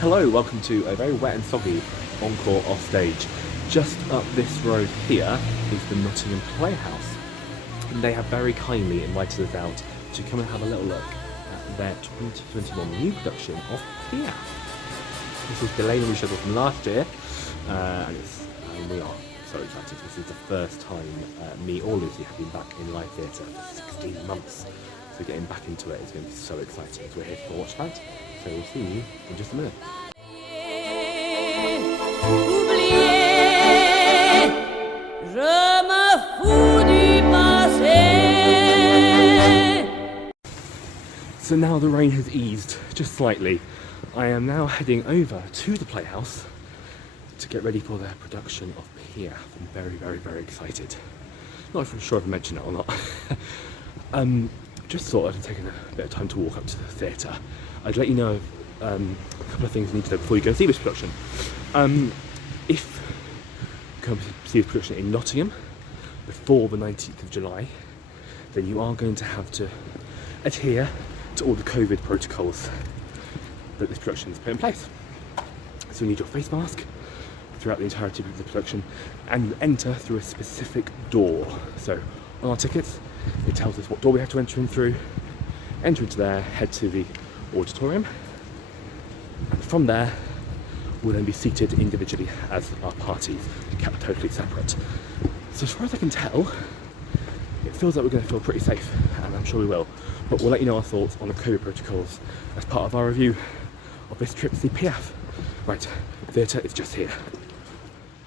Hello, welcome to a very wet and soggy encore off stage. Just up this road here is the Nottingham Playhouse, and they have very kindly invited us out to come and have a little look at their 2021 new production of Piaf. This was delayed and rescheduled from last year, and we are so excited. This is the first time me or Lucy have been back in live theatre for 16 months. So getting back into it is going to be so exciting. So we're here to watch that. So we'll see you in just a minute. So now the rain has eased just slightly. I am now heading over to the Playhouse to get ready for their production of Piaf. I'm very, very, very excited. Not sure if I mentioned it or not. Just thought I'd taken a bit of time to walk up to the theatre. I'd let you know a couple of things you need to know before you go and see this production. If you come to see this production in Nottingham before the 19th of July, then you are going to have to adhere to all the COVID protocols that this production has put in place. So you need your face mask throughout the entirety of the production, and you enter through a specific door. So on our tickets, it tells us what door we have to enter in through. Enter into there, head to the auditorium, and from there we'll then be seated individually as our parties, kept totally separate. So as far as I can tell, it feels like we're going to feel pretty safe, and I'm sure we will. But we'll let you know our thoughts on the COVID protocols as part of our review of this trip to see Piaf. Right, theatre is just here.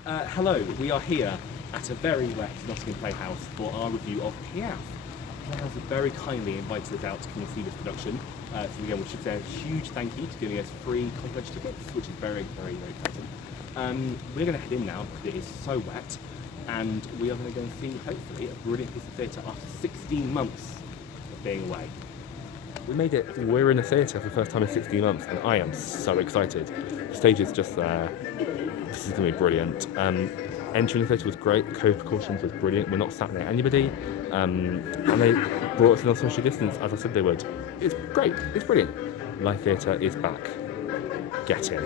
Hello, we are here at a very wet Nottingham Playhouse for our review of Piaf. Playhouse have very kindly invited us out to come and see this production. So again, we should say a huge thank you to giving us free complimentary tickets, which is very, very, very exciting. We're going to head in now because it is so wet, and we are going to go and see, hopefully, a brilliant piece of theatre after 16 months of being away. We made it. We're in a theatre for the first time in 16 months, and I am so excited. The stage is just there. This is going to be brilliant. Entering the theatre was great. COVID precautions was brilliant. We're not sat near anybody, and they brought us in on social distance, as I said they would. It's great. It's brilliant. Live theatre is back. Get in.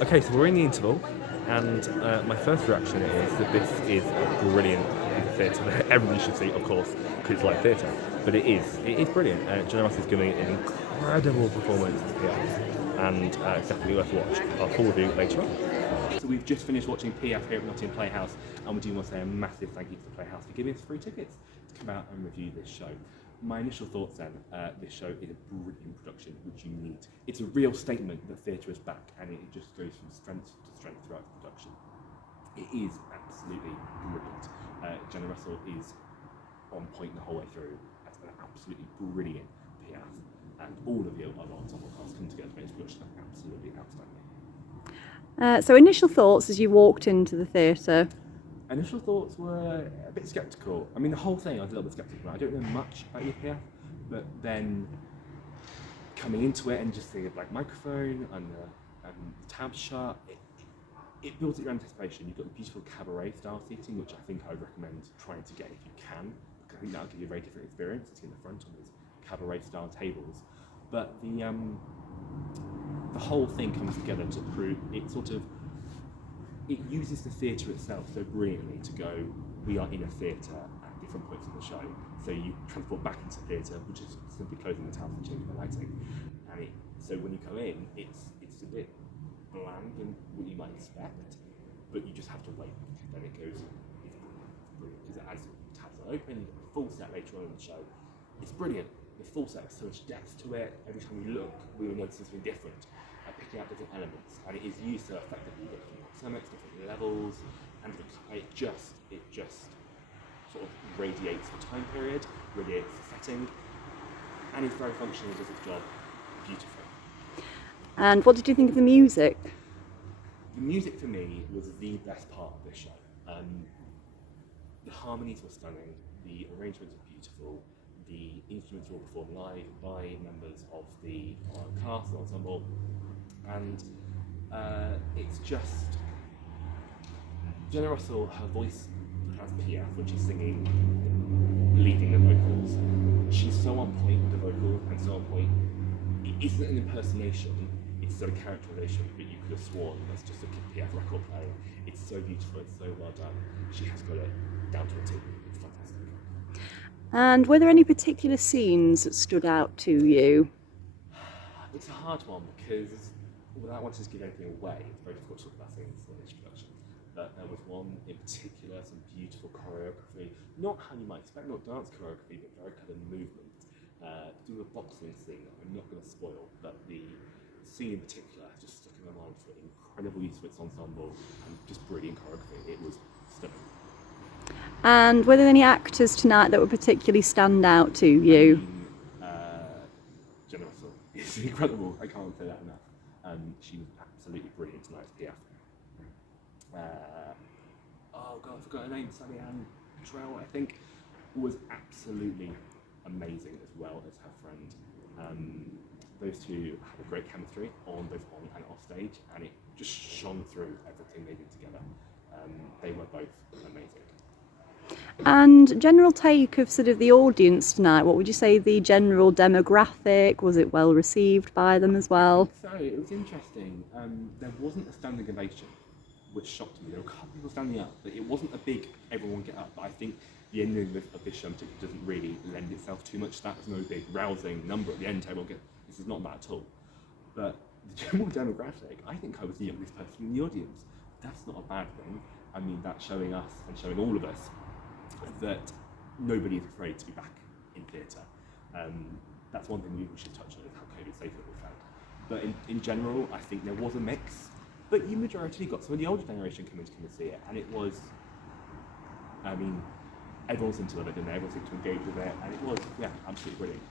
Okay, so we're in the interval, and my first reaction is that this is a brilliant piece of theatre that everybody should see, of course, because it's live theatre. But it is brilliant. Jenna is giving an incredible performance as Piaf, and it's definitely worth a watch. I'll full review later on. So we've just finished watching Piaf here at Nottingham Playhouse, and we do want to say a massive thank you to the Playhouse for giving us free tickets to come out and review this show. My initial thoughts then, this show is a brilliant production, which you need. It's a real statement that theatre is back, and it just goes from strength to strength throughout the production. It is absolutely brilliant. Jenna is on point the whole way through. That's an absolutely brilliant Piaf, and all of the other ensemble cast come together to make this production absolutely outstanding. So initial thoughts as you walked into the theatre? Initial thoughts were a bit sceptical. I mean, the whole thing I was a little bit sceptical. I don't know much about Edith Piaf, but then coming into it and just seeing a black microphone and the tabs shut, it builds up your anticipation. You've got the beautiful cabaret style seating, which I think I would recommend trying to get if you can, because I think that'll give you a very different experience sitting in the front on those cabaret style tables. But the whole thing comes together to prove it uses the theatre itself so brilliantly to go, we are in a theatre at different points of the show. So you transport back into theatre, which is simply closing the tabs and changing the lighting. And so when you come in, it's a bit bland than what you might expect, but you just have to wait. Then it goes, it's brilliant. Because as tabs are open, you've got a full set later on in the show. It's brilliant. The full set has so much depth to it. Every time we look, we will notice something different. Picking out different elements, and it is used so effectively. You've got different summits, different levels, and it just sort of radiates the time period, radiates the setting, and it's very functional, does its job beautifully. And what did you think of the music? The music for me was the best part of this show. The harmonies were stunning, the arrangements were beautiful, the instruments were all performed live by members of the cast and ensemble. And it's just Jenna Russell, her voice has Piaf when she's singing, leading the vocals. She's so on point with the vocal and so on point. It isn't an impersonation, it's sort of characterization, but you could have sworn that's just a Piaf record playing. It's so beautiful, it's so well done. She has got it down to a T. It's fantastic. And were there any particular scenes that stood out to you? It's a hard one because without wanting to give anything away, it's very difficult to talk about things in this production. But there was one in particular, some beautiful choreography, not how you might expect, not dance choreography, but very kind of movement. To do a boxing scene that I'm not going to spoil, but the scene in particular just stuck in my mind for incredible use of its ensemble and just brilliant choreography. It was stunning. And were there any actors tonight that would particularly stand out to you? Jenna Russell is incredible. I can't say that enough. She was absolutely brilliant tonight as Piaf. Oh god, I forgot her name. Sally-Ann Trell, I think, was absolutely amazing as well as her friend. Those two had a great chemistry both on and off stage, and it just shone through everything they did together. They were both amazing. And general take of sort of the audience tonight, what would you say the general demographic? Was it well received by them as well? So it was interesting. There wasn't a standing ovation, which shocked me. There were a couple of people standing up, but it wasn't a big everyone get up. But I think the ending of this show doesn't really lend itself too much to that. There's no big rousing number at the end. Everyone get. This is not that at all. But the general demographic, I think I was the youngest person in the audience. That's not a bad thing. I mean, that's showing us and showing all of us that nobody is afraid to be back in theatre. That's one thing we should touch on, is how COVID safe it was found. But in general, I think there was a mix, but you majority got some of the older generation coming to come and see it, and it was, I mean, everyone seemed to love it, didn't they? Everyone seemed to engage with it, and it was, yeah, absolutely brilliant.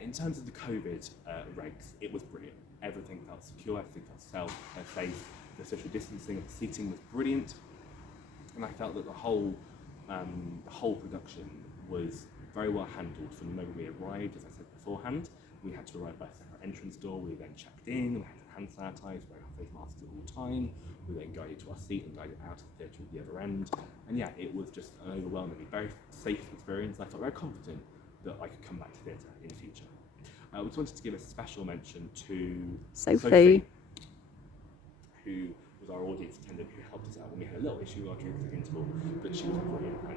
In terms of the COVID regs, it was brilliant. Everything felt secure, everything felt safe. The social distancing, the seating was brilliant, and I felt that the whole production was very well handled from the moment we arrived. As I said beforehand, we had to arrive by a separate entrance door. We then checked in, we had to hand sanitize, wearing our face masks at all time. We then guided to our seat and guided out of the theatre at the other end. And yeah, it was just an overwhelmingly very safe experience. I felt very confident that I could come back to theatre in the future. I just wanted to give a special mention to Sophie, who was our audience attendant, who helped us out when we had a little issue with our drinks at interval, but she was brilliant, and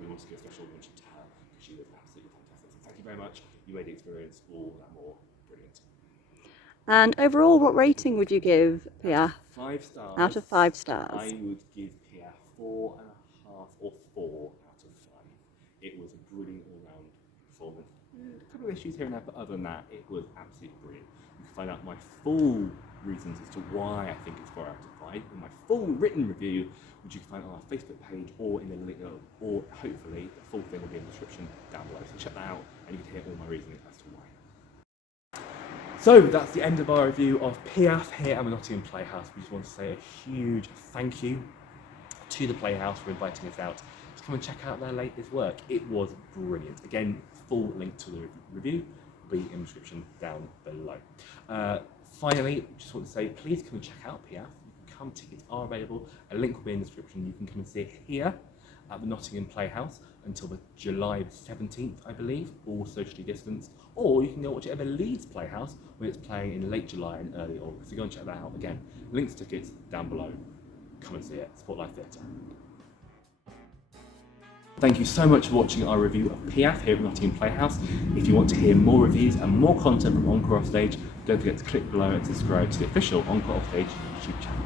we wanted to give a special mention to her because she was absolutely fantastic. So thank you very much. You made the experience all that more brilliant. And overall, what rating would you give Piaf? 5 stars. Out of 5 stars. I would give Piaf 4.5 or 4 out of 5. It was a brilliant all-round performance. A couple of issues here and there, but other than that, it was absolutely brilliant. You can find out my full reasons as to why I think it's 4 out of 5 in my full written review, which you can find on our Facebook page or in the link, or hopefully the full thing will be in the description down below. So check that out, and you can hear all my reasoning as to why. So that's the end of our review of Piaf here at the Nottingham Playhouse. We just want to say a huge thank you to the Playhouse for inviting us out to come and check out their latest work. It was brilliant. Again, full link to the review will be in the description down below. Finally, just want to say, please come and check out Piaf. You can come, tickets are available. A link will be in the description. You can come and see it here at the Nottingham Playhouse until the July 17th, I believe, all socially distanced. Or you can go watch it at the Leeds Playhouse when it's playing in late July and early August. So go and check that out. Again, links to tickets down below. Come and see it. Support live theatre. Thank you so much for watching our review of Piaf here at Nottingham Playhouse. If you want to hear more reviews and more content from Encore Offstage, don't forget to click below and subscribe to the official Encore Offstage YouTube channel.